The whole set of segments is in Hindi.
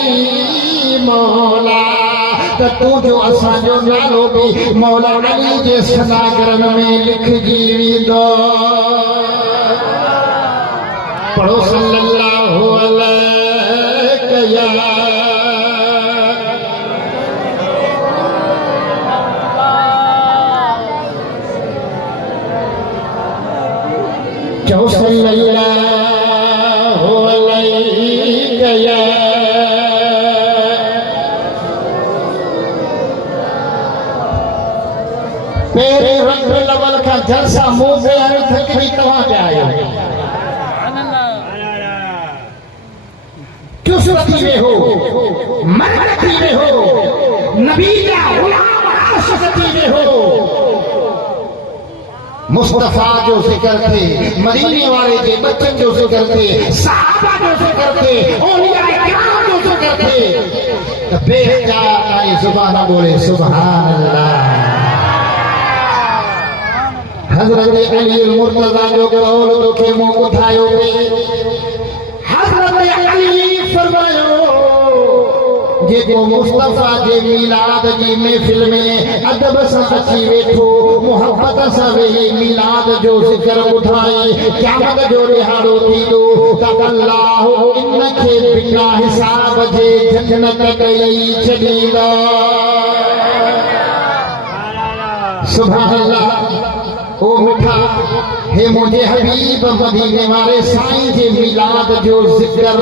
अली मौला त तू जो असांजो नालो भी मौला अली जे सनागरन में लिखजी वेंदो। पढ़ो सल्लल्लाहु अलैहि या जो सल्लल्लाहु अलैहि या मेरे रंग लवल का जलसा मुंह से अर्थ की तवा पे आया क्यों सुरती में हो मरकती में हो नबी का गुलाम आशिकती में हो मुस्तफा जो जिक्र थे मदीने वाले के बच्चन जो जिक्र थे सहाबा जो जिक्र थे औलिया किराम जो जिक्र थे तो बेजा का ये जुबान बोले सुभान अल्लाह। हजरत अली मुर्तजा जो कौल तो के मुंह उठायो हजरत अली फरमायो जेको मुस्तफा जे मिलाद जी महफिल में अदब सां अची वेठो मोहब्बत सां वेही मिलाद जो ज़िक्र ॿुधाए क़यामत जो ॾिहाड़ो थींदो त अल्लाह इनखे बिना हिसाब जे जन्नत ॾेई छॾींदा। सुभान अल्लाह। ओ मिठा हे मुझे हबीब मदीने वाले साईं जे मिलाद जो ज़िक्र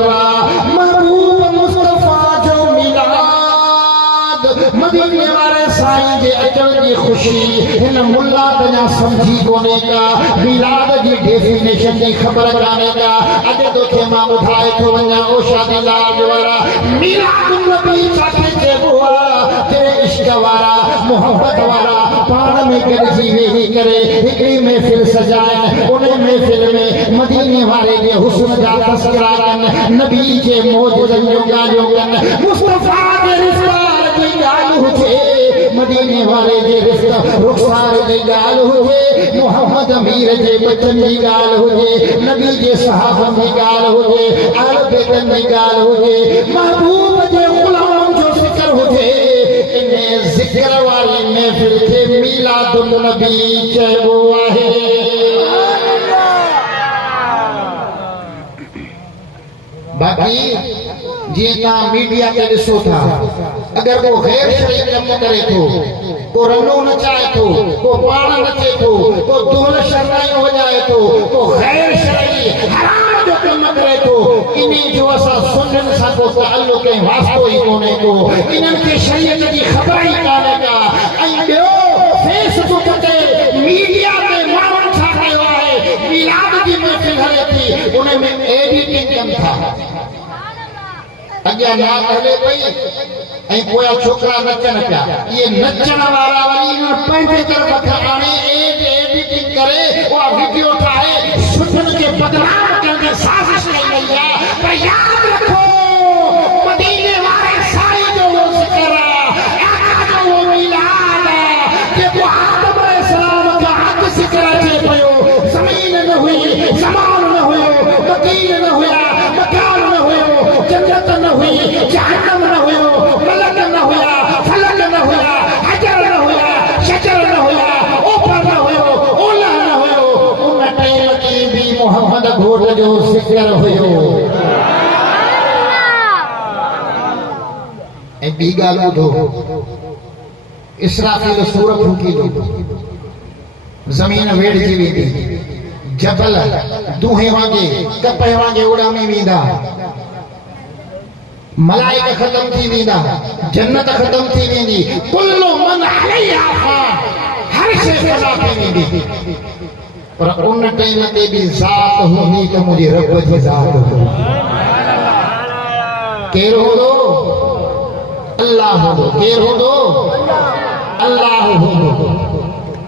महबूब मुस्तफा जो मिलाद मदीने वाले साईं जे अचण जी ख़ुशी हिन मुल्ला तञा समझी कोने का मिलाद जी डेफिनेशन जी ख़बर काने का अॼु तोखे मां ॿुधाए थो वञा ओ शादीलाल वारा मिलाद नबी छाखे चइबो आहे जे इश्क वारा मोहब्बत वारा पाण में गॾिजी वेही करे हिकिड़ी महफ़िल सजाए उन महफ़िल में मदीने वाले जे हुस्न जा तस्करा कनि नबी जे मौजूदनि जो ॻाल्हियूं कनि मुस्तफा जे रिश्तार जी ॻाल्हि हुजे मदीने वाले जे रुख़सार जी ॻाल्हि हुजे मोहम्मद अमीर जे बचन जी ॻाल्हि हुजे नबी जे सहाबनि जी ॻाल्हि हुजे अहल बैतनि जी ॻाल्हि हुजे महबूब जे ग़ुलाम जो ज़िक्र हुजे इन ज़िक्र वाली महफ़िल खे मीलादुन नबी चइबो आहे। बाक़ी जीअं तव्हां मीडिया ते ॾिसो था अगरि को गैर शरई कमु करे थो को रनो नचाए थो को पाण नचे थो को दुहल शरनाइयूं वॼाए थो को गैर शरई हराम जो कमु करे थो इन जो असां सुन्ननि सां को ताल्लुक़ ऐं वास्तो ई कोन्हे को इन्हनि खे शरीयत जी ख़बर ई कान्हे का। ऐं ॿियो फेसबुक ते मीडिया ते माण्हुनि छा कयो आहे मिलाद जी महफ़िल हले थी उन में एडिटिंग कनि था अॻियां नात हले पई ऐं पोयां छोकिरा नचनि पिया इहे नचण वारा वरी पंहिंजे तरफ़ खां आणे एडिटिंग करे उहा वीडियो ठाहे सुठनि खे बदनाम करण जी साज़िश कई वई आहे। पर यादि रखो मदीने वारे साईं जो वो ज़िक्र आहे आका जो वो मिलाद आहे जेको आदम अलैहिस्सलाम खां अॻु ज़िक्र अचे पियो ज़मीन न हुई ज़मान न हुयो वकील न हुया मकान न हुयो जन्नत न हुई जहन्नम न हुयो मलक न हुया फलक न हुया हजर न हुया शजर न हुया ऊपर न हुयो ओलह न हुयो उन टाइम ते भी मोहम्मद घोट जो ज़िक्र हुयो। ऐं ॿी ॻाल्हि ॿुधो इसराफील सूर फूकींदो ज़मीन वेड़जी वेंदी जबल दूहे वांगे कपह वांगे उड़ामी वेंदा मलाइक खत्म थी वेंदा जन्नत खत्म थी वेंदी कुल्लु मन अलैहा फान हर शइ फना थी वेंदी पर उन टाइम ते भी ज़ात हूंदी त मुंहिंजे रब जी ज़ात हूंदी केरु हूंदो अल्लाह हूंदो केरु हूंदो अल्लाह हूंदो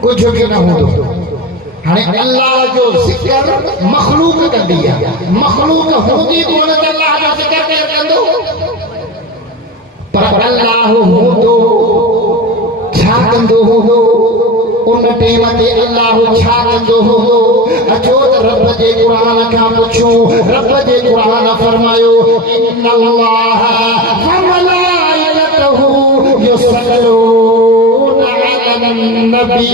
कुझु बि न हूंदो। हाणे अल्लाह जो ज़िक्र मखलूक कंदी आहे मखलूक हूंदी कोन त अल्लाह जो ज़िक्र केरु कंदो पर अल्लाह हूंदो छा कंदो हूंदो उन टाइम ते अल्लाह छा कंदो हूंदो अचो त रब जे क़ुरान खां पुछो। रब जे क़ुरान फरमायो इन्नल्लाह व मलाइकतहू युसल्लूना अलन नबी।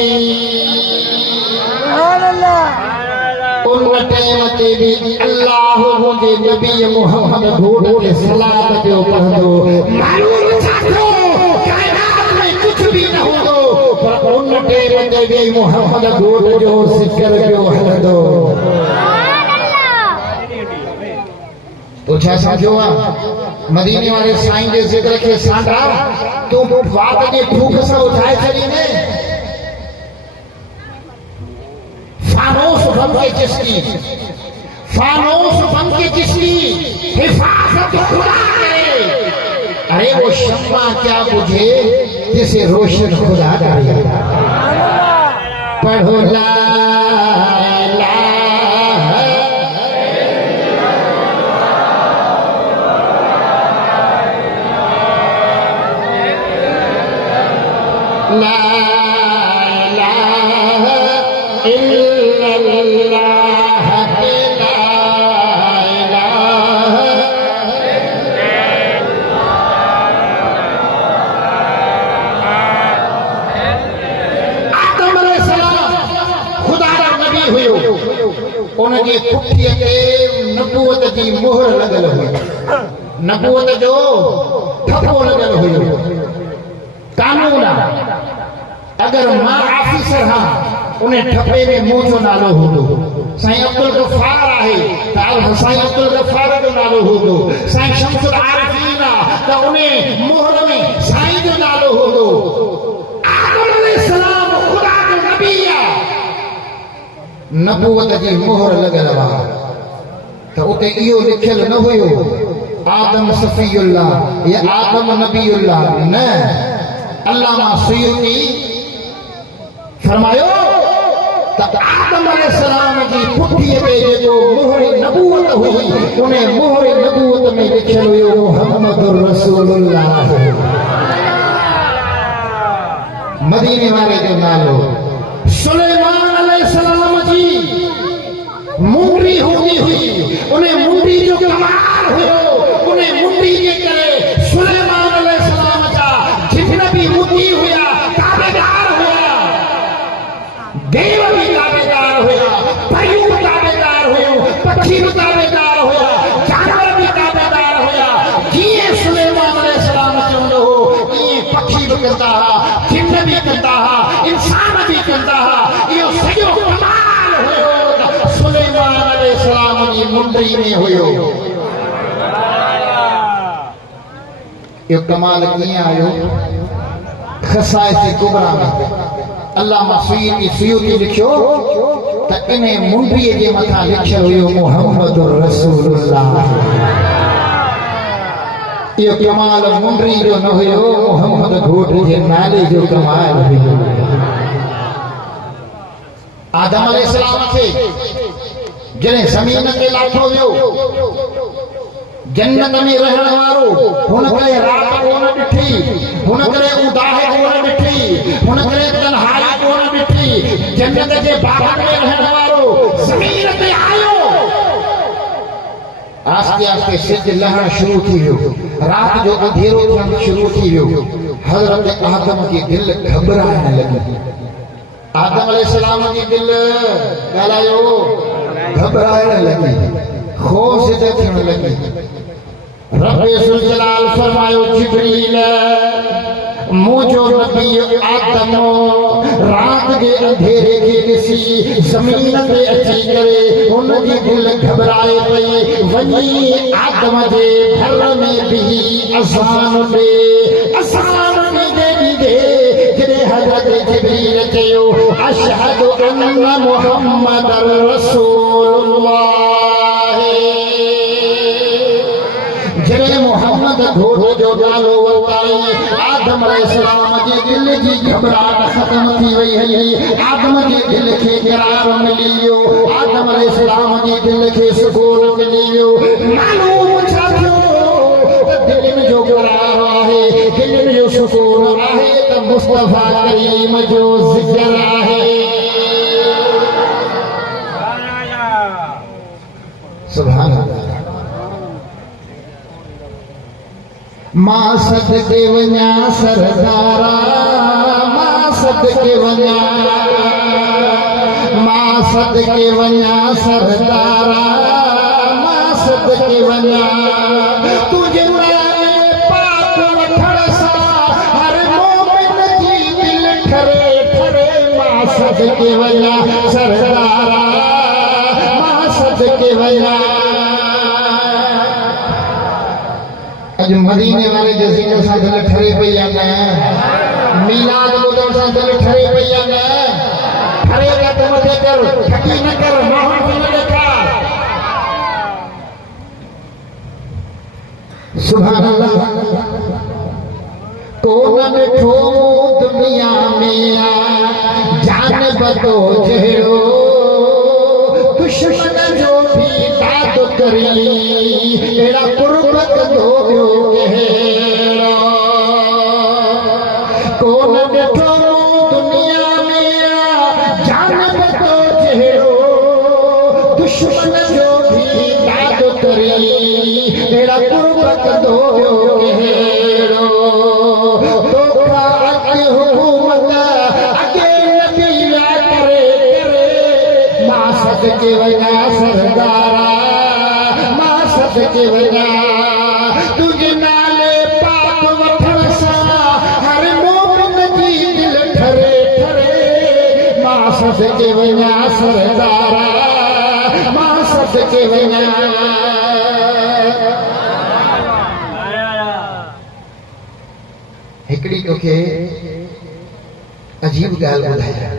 उन टाइम ते भी अल्लाह मुझे नबी मोहम्मद घोड़ के सलात जो पढ़ो। मालूम छात्रो कायनात में कुछ भी न हो पर उन टाइम ते भी मोहम्मद घोड़ जो जिक्र जो हलदो। तो छा समझो मदीने वाले साईं जे जिक्र के सांडा तो बात के भूख से उठाए छड़ीने। फानोस बन के जिसकी फानोस बन के जिसकी हिफाजत खुदा करे। अरे वो शम्मा क्या बुझे जिसे रोशन खुदा करे। पढ़ो ला उनकी पुठीअ ते नबूवत जी मोहर लॻल हुई। नबूवत जो ठपो लॻल हुयो। कानून अगर मां ऑफिसर हां उन ठपे में मुंहिंजो नालो हूंदो। साईं अब्दुल गफ़ार आहे त साईं अब्दुल गफ़ार जो नालो हूंदो। साईं शमसुल आरिफीन आहे त उन मोहर में साईं जो नालो हूंदो। आदम अलैहिस्सलाम खुदा जो नबी आहे। नबूवत जी मोहर लॻल आहे त उते इहो लिखियल न हुयो आदम सफ़ीउल्लाह या आदम नबीउल्लाह। न, अल्लामा सुयूती फरमायो त आदम अलैहिस्सलाम जी पुठीअ ते जेको मोहर नबूवत हुई उन मोहर नबूवत में लिखियल हुयो मुहम्मदुर रसूलुल्लाह। मदीने वारे जो नालो सुलेमान अलैहिस्सलाम जी मुंडी हूंदी हुई। उन्हें मुंडी जो कमाल हुयो। उन्हें मुंडी जे करे सुलेमान अलैहिस्सलाम जा जितने भी मुंडी हुया ताबेदार हुया। देव भी ताबेदार हुया, पयू ताबेदार हुयो, पक्षी भी ताबेदार हुया, जानवर भी ताबेदार हुया। जिए सुलेमान अलैहिस्सलाम चवंदो हो इए पक्षी भी कंदा हा, जिन्न भी कंदा हा, इंसान भी कंदा हा। इहो सॼो कमाल हुयो सुलेमान अलैहिस्सलाम जी मुंडी में हुयो। इहो कमाल कीअं आयो? खसाइस कुबरा में अल्लामा सुयूती लिखियो त इन मुंडीअ जे मथां लिखियल हुयो मुहम्मदुर रसूलुल्लाह। इहो कमाल मुंडी जो न हुयो, मुहम्मद घोट जे नाले जो कमाल हुयो। आदम अलैहिस्सलाम खे जॾहिं ज़मीन ते लाथो वियो जन्नत में रहण वारो हुन करे रात कोन ॾिठी, हुन करे उदाह कोन ॾिठी, हुन करे तन्हाई कोन ॾिठी। जन्नत जे बागन में रहण वारो ज़मीन ते आयो। आस्ते आस्ते सिज लहण शुरू थी वियो। रात जो अंधेरो थियण शुरू थी वियो। हज़रत आदम जी दिल घबराइण लॻी। आदम अलैहिस्सलाम जी दिल ॻाल्हायो घबराइण लॻी, खौफ़ थियण लॻी। रब्बे ज़ुल जलाल फरमायो जिब्रील मुझो नबी आदम रात के अंधेरे के ॾिसी ज़मीन ते अची करे हुन जी दिल घबराए पई। वञी आदम जे घर में भी अज़ान ॾे। अज़ान ॾींदे ॾींदे जॾहिं हज़रत जिब्रील चयो अशहदु अन्न मुहम्मदर रसूलुल्लाह। जॾहिं मुहम्मद घोट जो नालो वरिताई आदम अलैहिस्सलाम जी दिल जी घबराहट ख़त्म थी वई हुई। आदम जी दिल खे क़रार मिली वियो। आदम अलैहिस्सलाम जी दिल खे सुकून मिली वियो। मालूम छा थियो त दिलनि जो क़रार आहे, दिलनि जो सुकून आहे त मुस्तफ़ा करीम जो ज़िक्र आहे। मां सदके वञा सरदारा मां सदके वञा मां सदके वञा सरदारा मां सदके वञा तुझे पाक वठण सां हर मोमिन जी दिल ठरे ठरे मां सदके वञा सरदारा मां सदके वञा। अज मदीने वाले जे ज़िक्र सां दिल ठरे पई आहे न मीलाद ॿुधण सां दिल ठरे पई आहे न ठरे त मथे कर ठकी न कर माण्हुनि खे न ॾेखार। सुभान अल्लाह कोन ॾिठो दुनिया में जान बदो जहिड़ो दुश्मन जो भी दाद करी अहिड़ा कुर्ब कंदो ॿियो कहिड़ो कोन ॾिठो दुनिया में जान बदो जहिड़ो दुश्मन जो भी दाद करी अहिड़ा कुर्ब कंदो ॿियो कहिड़ो तोखा अॻे हुकूमत अॻे नबी करे करे मां सदके वञा सरदारा मां सदके वञा तुझे नाले पाक वठण सां हर मोमिन जी दिल ठरे ठरे मां सदके वञा सरदारा मां सदके वञा। हिकिड़ी तोखे अजीब ॻाल्हि ॿुधायां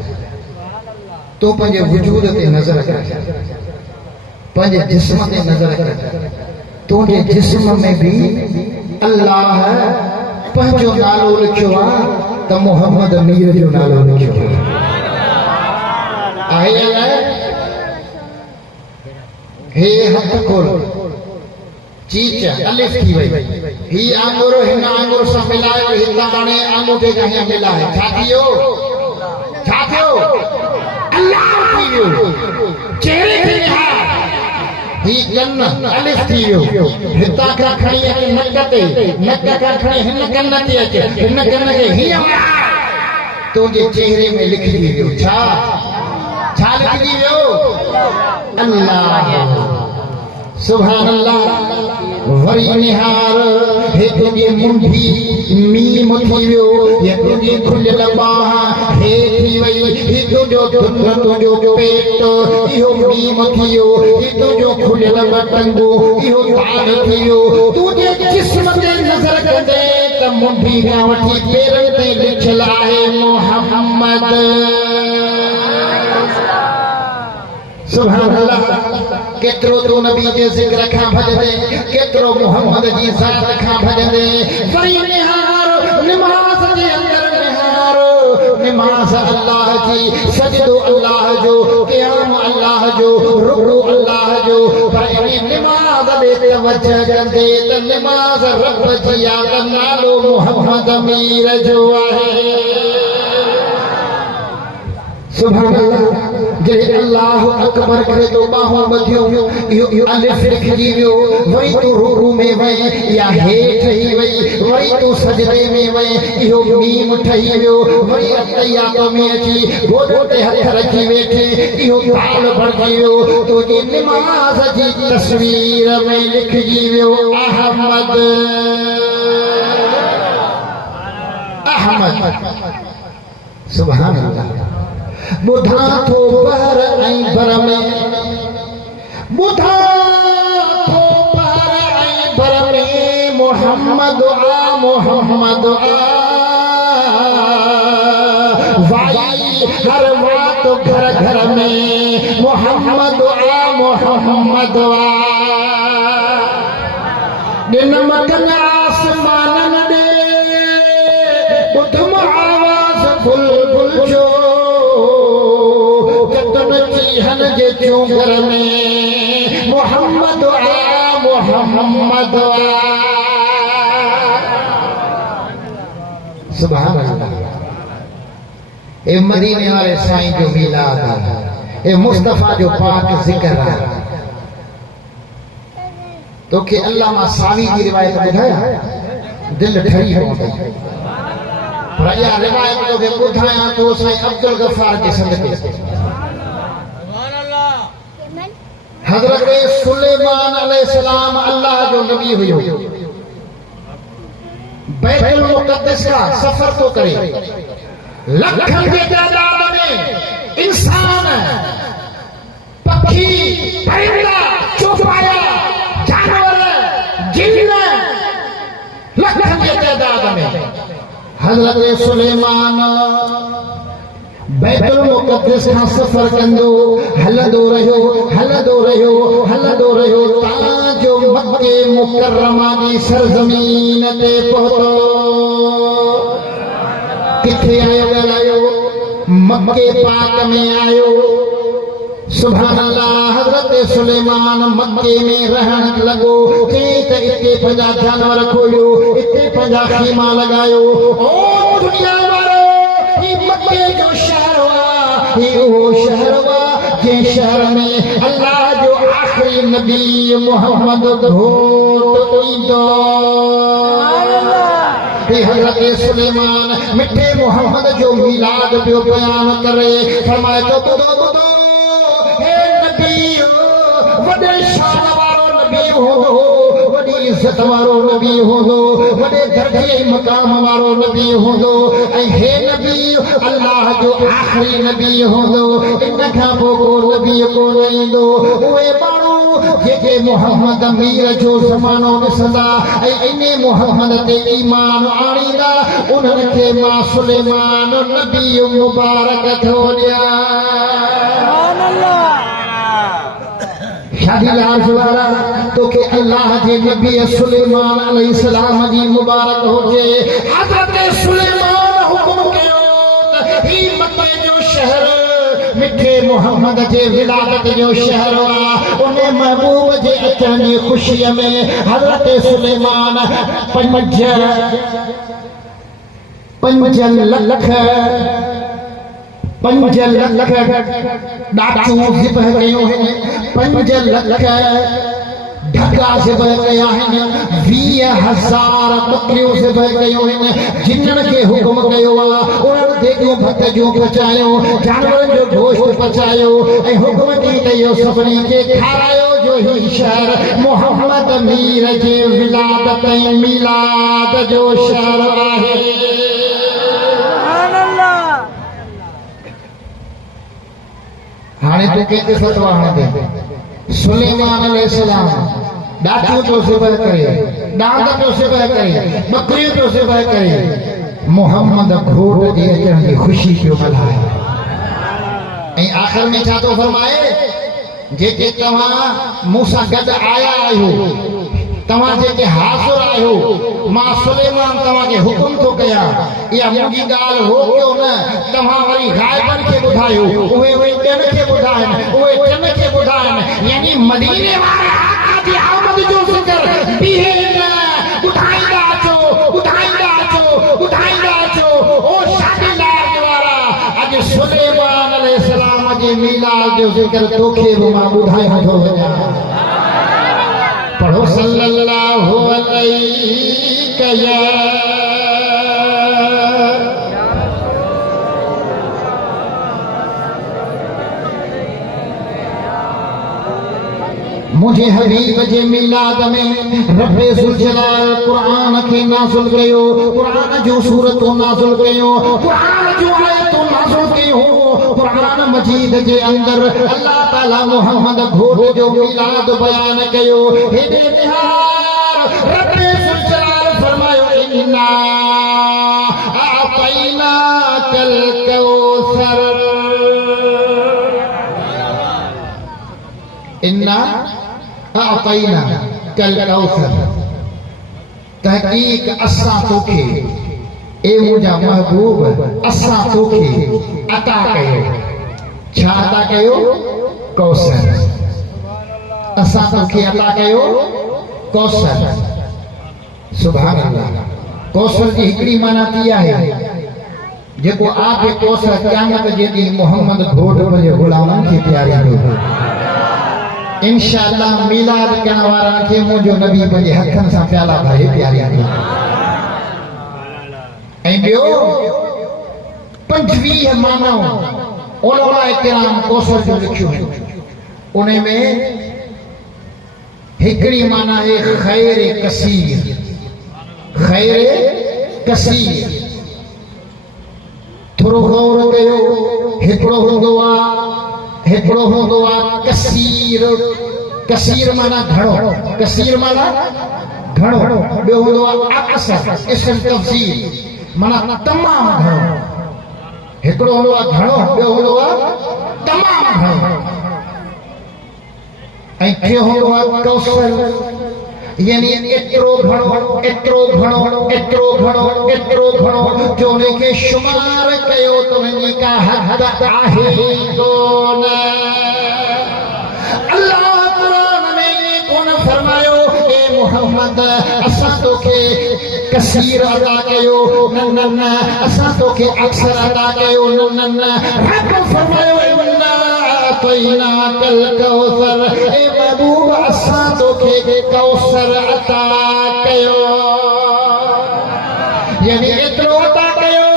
तो पंहिंजे वजूद ते नज़र कर पंहिंजे जिस्म ते नज़र कर तुंहिंजे जिस्म में भी अल्लाह पंहिंजो नालो लिखियो आहे त मोहम्मद मीर जो नालो लिखियो आहे हे हथ खोल चीच अलिफ थी वई ही आंगुर हिन आंगुर सां मिलायो हिन हाणे आंगूठे खां हीअं मिलाए छा थियो अल्लाह थी वियो चेहरे खे निहार ही कन अलिफ थी वियो हितां खां खणी अचे नक ते नक खां खणी हिन कन ते अचे हिन कन खे हीअं तुंहिंजे चेहरे में लिखजी वियो छा लिखजी वियो अल्लाह सुभान अल्लाह वरी निहार हे तुंहिंजी मुंडी मीम थी वियो हे तुंहिंजी खुलियल बाह हे थी वई हे तुंहिंजो तुंहिंजो पेट इहो मीम थी वियो हे तुंहिंजो खुलियल टंगो इहो दाल थी वियो तुंहिंजे जिस्म ते नज़र कंदे त मुंडी खां वठी पेरनि ते लिखियल आहे मोहम्मद सुभान अल्लाह केतिरो तो नबी जे ज़िक्र खां भॼंदे केतिरो मोहम्मद जी ज़ात खां भॼंदे वरी निहार निमाज़ जे अंदर निहार निमाज़ अल्लाह जी सजदो अल्लाह जो क़याम अल्लाह जो रुकू अल्लाह जो पर इन निमाज़ ॾे तवज्जो कंदे त निमाज़ रब जी याद नालो मोहम्मद मीर जो आहे सुभान अल्लाह जे अल्लाह अकबर करे तो बाहों बधियो इहो अलिफ लिखजी वियो वरी तू रुकू में वई या हेठ ही वई वरी तू सजदे में वई इहो मीम ठही वियो वरी अतयात में अची गोॾो ते हथ रखी वेठे इहो दाल भरजी वियो तुंहिंजी निमाज़ जी तस्वीर में लिखजी वियो अहमद सुभान अल्लाह बुधा थो पर ऐं भर में बुधा थो पर ऐं भर में मोहम्मद वाई हर बात घर घर में मोहम्मद दिन मगन आसमान दे बुधम आवाज बुलबुल जो हन जे चूंगर में मोहम्मद सुभान अल्लाह ए मदीने वाले साईं जो मिलाद आहे ए मुस्तफा जो पाक जिक्र आहे तोखे अल्लामा सावी की रिवायत ॿुधाया दिल ठरी हो गई। पर इहा रिवायत तोखे ॿुधायां तो साईं अब्दुल गफ़ार जे सदक़े हज़रत सुलेमान अलैहिस्सलाम अल्लाह जो नबी हुयो, बैतुल मुक़द्दस का सफर तो करे, लखन के तादाद में इंसान, पक्षी, परिंदा, चौपाया, जानवर, जिन्न, लखन के तादाद में हज़रत सुलेमान बैतुल मुक़द्दस का सफर कंदो हलंदो रहियो ता जो मक्के मुकर्रमा जी सरजमीन ते पहुतो। किथे आयो मक्के पाक में आयो। सुभान अल्लाह। हज़रत सुलेमान मक्के में रहण लगो। चई इते पंहिंजा जानवर खोलियो, इते पंहिंजा ख़ीमा लगायो। ओ दुनिया वारो, ही मक्के जो शहर हुआ, ही वो शहर हुआ जे शहर में अल्लाह जो आखिरी नबी मोहम्मद घोट ईंदो। हज़रत सुलेमान मिठे मोहम्मद जो मीलाद पियो बयान करे। फरमाए तो ॿुधो हे नबी, वॾे शान वारो नबी हो, वॾी इज़त वारो नबी होंदो, वॾे दर्जे मक़ाम वारो नबी होंदो। ऐं हे नबी अल्लाह जो आख़िरी नबी होंदो। इन खां पोइ को नबी कोन ईंदो। उहे माण्हू जेके मोहम्मद मीर जो ज़मानो ॾिसंदा ऐं इन मोहम्मद ते ईमान आणींदा, उन्हनि खे मां सुलेमान नबी मुबारक थो ॾियां। शादी लाज वारा तोखे अल्लाह जे नबी सुलेमान अलैहिस्सलाम जी मुबारक हुजे। हज़रत सुलेमान हुकुम कयो त ही मक्के जो शहर मिठे मोहम्मद जे विलादत जो शहर हुआ। उन महबूब जे अचण जी ख़ुशीअ में हज़रत सुलेमान 5 लख डाकू ज़िबह कयो आहिनि, 5 लख ढगा ज़िबह कया आहिनि, 20,000 बकरियूं ज़िबह कयूं आहिनि। जिन्हनि खे हुकुम कयो आहे उन्हनि देगियूं भत जूं पचायो, जानवरनि जो गोश्त पचायो ऐं हुकुम ॾेई त इहो सभिनी खे खारायो जो ही शहर मोहम्मद मीर जे विलादत ऐं मीलाद जो शहर आहे। हाणे तो कंहिंखे फतवा हणंदे सुलेमान अलैहिस्सलाम ॾाढियूं तो ज़िबह करे, डांग तो ज़िबह करे, बकरियूं तो ज़िबह करे, मोहम्मद घोट जे अचण जी ख़ुशी पियो मल्हाए। ऐं आख़िर में छा थो फरमाए, जेके तव्हां मूं सां गॾु आया आहियो, तव्हां जेके हाज़िर आहियो, मां सुलेमान तव्हांखे हुकुम थो कयां, इहा मुंहिंजी ॻाल्हि रोकियो न। तव्हां वरी ग़ाइबनि खे ॿुधायो, उहे ॿियनि खे ॿुधाइनि, उहे टिनि खे ॿुधाइनि। यानी मदीने वारे आका जी आमद जो ज़िक्र बीहे न, ॿुधाईंदा अचो। ओ शादी लाज वारा, अॼु सुलेमान अलैहिस्सलाम जे मीलाद जो ज़िक्र तोखे बि मां ॿुधाए नथो वञां। पढ़ो सल्लल्लाहु अलैहि या मुझे हबीब जे मीलाद में रब्बे ज़ुल जलाल कुरान खे नाज़िल कयो, कुरान जो सूरतूं नाज़िल कयो, कुरान जो आयतूं नाज़िल कयो। कुरान मजीद जे अंदर अल्लाह ताला मोहम्मद घोट जो मीलाद बयान कयो। हेॾे निहार रब्बे ज़ुल जलाल फरमायो, इन्ना आतैना कल कौसर, इन्ना आतैना कल कौसर। तहकीक असां तोखे, ए मुंहिंजा महबूब, असां तोखे अता कयो। छा अता कयो? कौसर। असां तोखे अता कयो कौसर। सुभान अल्लाह। कौसर जी हिकिड़ी माना थी आहे जेको आबे कौसर क़यामत जे ॾींहुं मोहम्मद घोट पंहिंजे ग़ुलामनि खे पीआरींदो। इंशाअल्लाह मीलाद करण वारनि खे मुंहिंजो नबी पंहिंजे हथनि सां प्याला भरे पीआरींदो। पंजवीह मानव उलमाए किराम कौसर जो लिखियो है उन में हिकड़ी माना है खैर कसीर। खैर कसीर थोड़ो गौर कयो। हिकड़ो हुंदो आ कसीर। कसीर माना घणो। कसीर माना घणो। ॿियो हुंदो आ अक्सर इसम तफसीर माना तमाम घणो। हिकड़ो हुंदो आ घणो, ॿियो हुंदो आ तमाम घणो। ऐं टियों हुंदो आ कौशल यानी एतिरो घणो एतिरो घणो एतिरो घणो एतिरो घणो जो उनखे शुमार कयो त उनजी का हद आहे कोन। अल्लाह कुरान में कोन फरमायो ए मोहम्मद असां तोखे कसीर अदा कयो न न न असां तोखे अक्सर अदा कयो न न न। रब फरमायो इन्ना अतैना कल कौसर ए महबूब असां तोखे कौसर अता कयो। यानी एतिरो अता कयो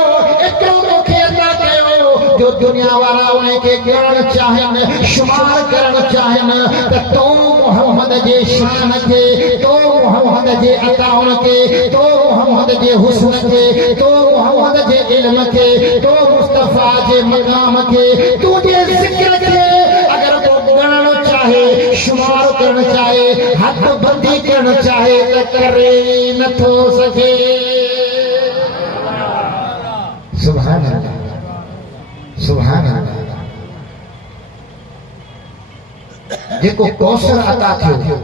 एतिरो तोखे अता कयो जो दुनिया वारा उनखे ॻणण चाहिनि शुमार करण चाहिनि त तो मोहम्मद जे शान खे तो मोहम्मद जे अताउन खे तो मोहम्मद जे हुस्न खे तो मोहम्मद जे इल्म खे तो मुस्तफा जे मक़ाम खे तुंहिंजे ज़िक्र खे अगर वो ॻणण चाहे शुमार करण चाहे हद बंदी करण चाहे त करे नथो सघे। सुभान अल्लाह सुभान अल्लाह। जेको कौसर अता थियो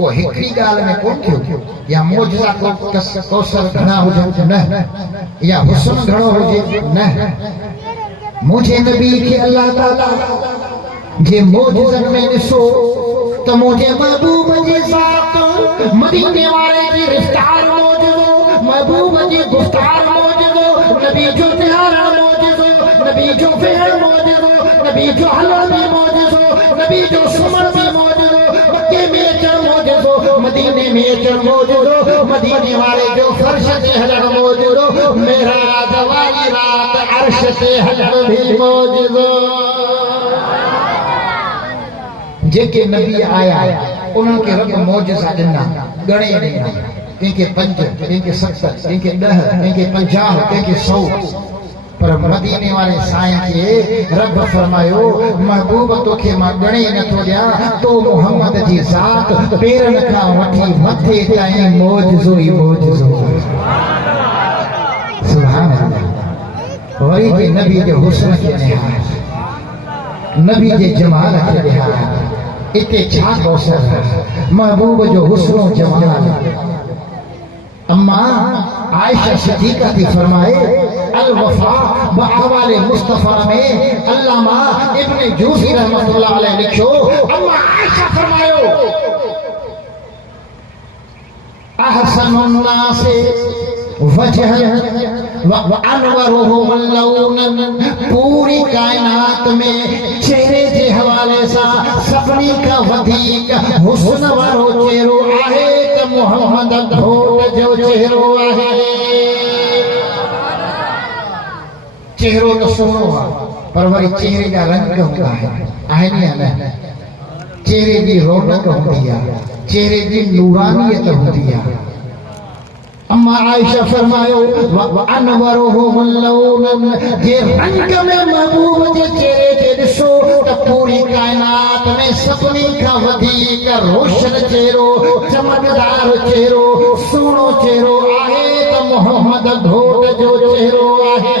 वो हिकड़ी ॻाल्हि में कोन थियो या मोजज़ा कौसर घणा हुजनि न या हुस्न घणो हुजे न। मुंहिंजे नबी खे अल्लाह ताला जे मोजज़नि में ॾिसो त मुंहिंजे महबूब जे ज़ात मदीने वारे जी रिफ्तार मोजज़ो महबूब जी गुफ्तार मोजज़ो नबी जो तिहारण मोजज़ो नबी जो फेर मोजज़ो नबी जो हलण भी मोजज़ो नबी जो सुमन भी मोजज़ो मक्के में अचण मोजज़ो मदीने में अचण मोजज़ो मदीने वारे जो फर्श ते हलण मोजज़ो मेराज वाली रात अर्श ते हलण भी मोजज़ो। जेके नबी आया उन्हनि खे रब मोजज़ा ॾिना ॻणे ॾिना कंहिंखे 5 कंहिंखे 7 कंहिंखे 10 कंहिंखे 50 कंहिंखे 100 पर मदीने वाले साईं खे रब फरमायो महबूब तोखे मां ॻणे नथो ॾियां तो मोहम्मद जी ज़ात पेरनि खां वठी मथे ताईं मोजज़ो ई मोजज़ो। सुभान अल्लाह। वरी जे नबी जे हुस्न खे निहार नबी जे जमाल खे निहार इते छा कौसर महबूब जो हुस्न जमाल। अम्मा आयशा सिद्दीक़ा थी फरमाए अल वफा बहवाले मुस्तफा में अल्लामा इब्ने जूज़ी रहमतुल्लाह अलैह लिखो। अम्मा आयशा फरमायो अहसनुन नास वजहन व अनवरुहुम लौनन। पूरी कायनात में चेहरे जे हवाले सां सभिनी खां वधीक हुस्न वारो चेहरो आहे त मोहम्मद घोट जो चेहरो आहे। चेहरो तो सुहिणो आहे पर वरी चेहरे जा रंग हूंदा आहिनि या न। चेहरे जी रौनक हूंदी आहे चेहरे जी नूरानियत हूंदी आहे। अम्मा आयशा फरमायो अनवरुहुम लौनन जे रंग में महबूब जे चेहरे खे ॾिसो त पूरी कायनात में सभिनी खां वधीक रोशन चेहरो चमकदार चेहरो सुहिणो चेहरो आहे त मोहम्मद घोट जो चेहरो आहे।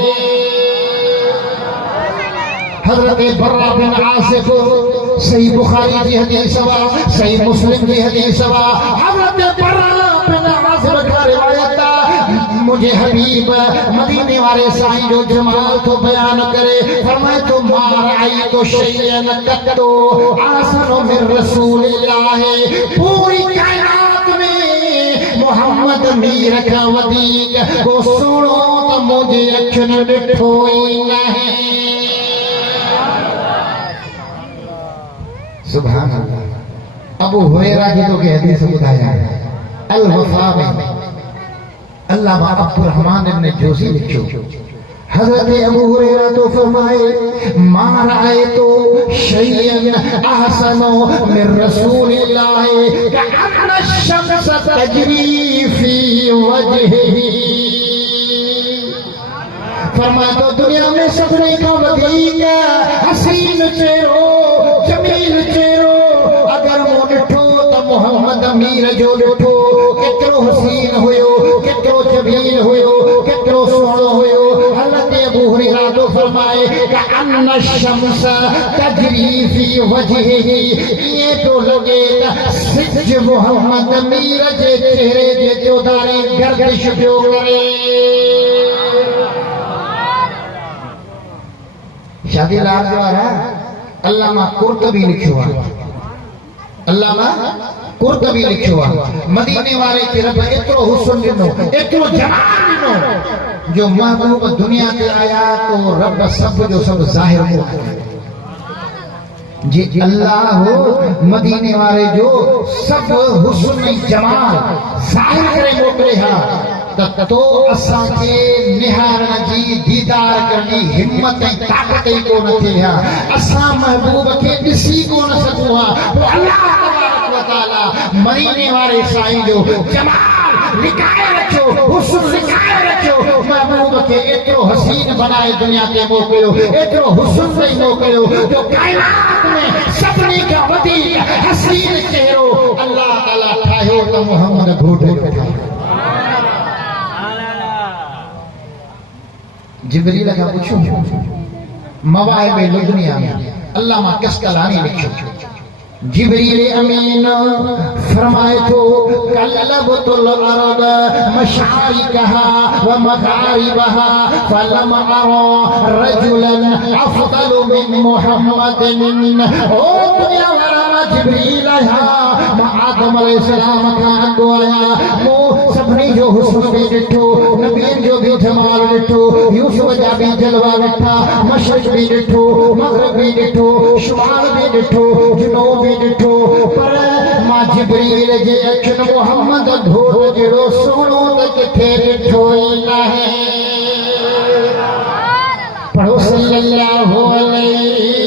हज़रत बर्रा बिन आसिफ सही बुखारी जी हदीस वा सही मुस्लिम जी हदीस वा हज़रत बर्रा बिन आसिफ का रिवायत मुझे हबीब मदीने वाले साईं जो जमाल तो बयान करे फरमाए तो मार आई तो शैयन कत्तो आसनो मिन रसूलिल्लाह। पूरी कायनात में मोहम्मद मीर का वधीक को सुनो तो मुझे अखियुनि ॾिठो ई नहीं। सुभान अल्लाह। अबू हुरैरा जी तो के हदीस ॿुधाया अल वफा में अल्लामा अब्दुल रहमान इब्न जौज़ी लिखियो हजरत अबू हुरैरा तो फरमाए, मा रायतु शैयन अहसनो मिन रसूलिल्लाह कअन्ना शम्स तजरी फी वजहिही। फरमाया तो दुनिया में सबने का वधीक हसीन चेहरो जमील चेहरो अगर मूं ॾिठो त मोहम्मद अमीर जो ॾिठो। केतिरो हसीन हुयो, केतिरो जमील हुयो, केतिरो सुहिणो हुयो। हज़रत अबू हुरैरा तो फरमाए कअन्ना शम्स तजरी फी वजहिही, ये तो लगे त सिज मोहम्मद अमीर जे चेहरे जे चौधारी गर्दिश पियो करे। शादी लाल जो है अल्लामा कुर्तबी लिखियो आहे, अल्लामा कुर्तबी लिखियो आहे। मदीने वारे खे रब एतिरो हुस्न ॾिनो, एतिरो जमाल ॾिनो जो महबूब दुनिया ते आया तो रब सब जो सब ज़ाहिर हो जी। अल्लाह हो मदीने वारे जो सब हुस्न जमाल ज़ाहिर करे मोकिले हा तो असां खे निहारण जी दीदार करणी हिम्मत ऐं ताक़त ई कोन थिए हा। असां महबूब खे ॾिसी कोन सघूं हा। पोइ अल्लाह तबारक व तआला मदीने वारे साईं जो जमाल लिकाए रखियो, हुस्न लिकाए रखियो। महबूब खे एतिरो हसीन बनाए दुनिया ते मोकिलियो, एतिरो हुस्न ॾेई मोकिलियो जो काइनात में सभिनी खां वधीक हसीन चेहरो अल्लाह ताला ठाहियो त मोहम्मद घोटो ठाहियो। जिब्रील का पूछो मवाहिब लुदनिया में अल्लामा कस्कलानी लिखो। जिब्रील अमीन फरमाए तो कल्लबतुल अर्द मशारिकहा व मगारिबहा फलम अरा रजुलन अफदल मिन मुहम्मदिन। ओ दुनिया वारा जिब्रील आया, आदम अलैहिस्सलाम का अॻु आया, मूं सभिनी जो हुस्न बि ॾिठो, नबियनि जो बि जमाल ॾिठो, यूसुफ जा बि जलवा ॾिठा, मशरिक़ बि ॾिठो, मग़रिब बि ॾिठो, शुमाल बि ॾिठो, जुनूब बि ॾिठो, पर मां जिब्रील जे अखियुनि मोहम्मद घोट जहिड़ो सुहिणो त किथे ॾिठो ई नाहे। पढ़ो सल्लल्लाहु अलैहि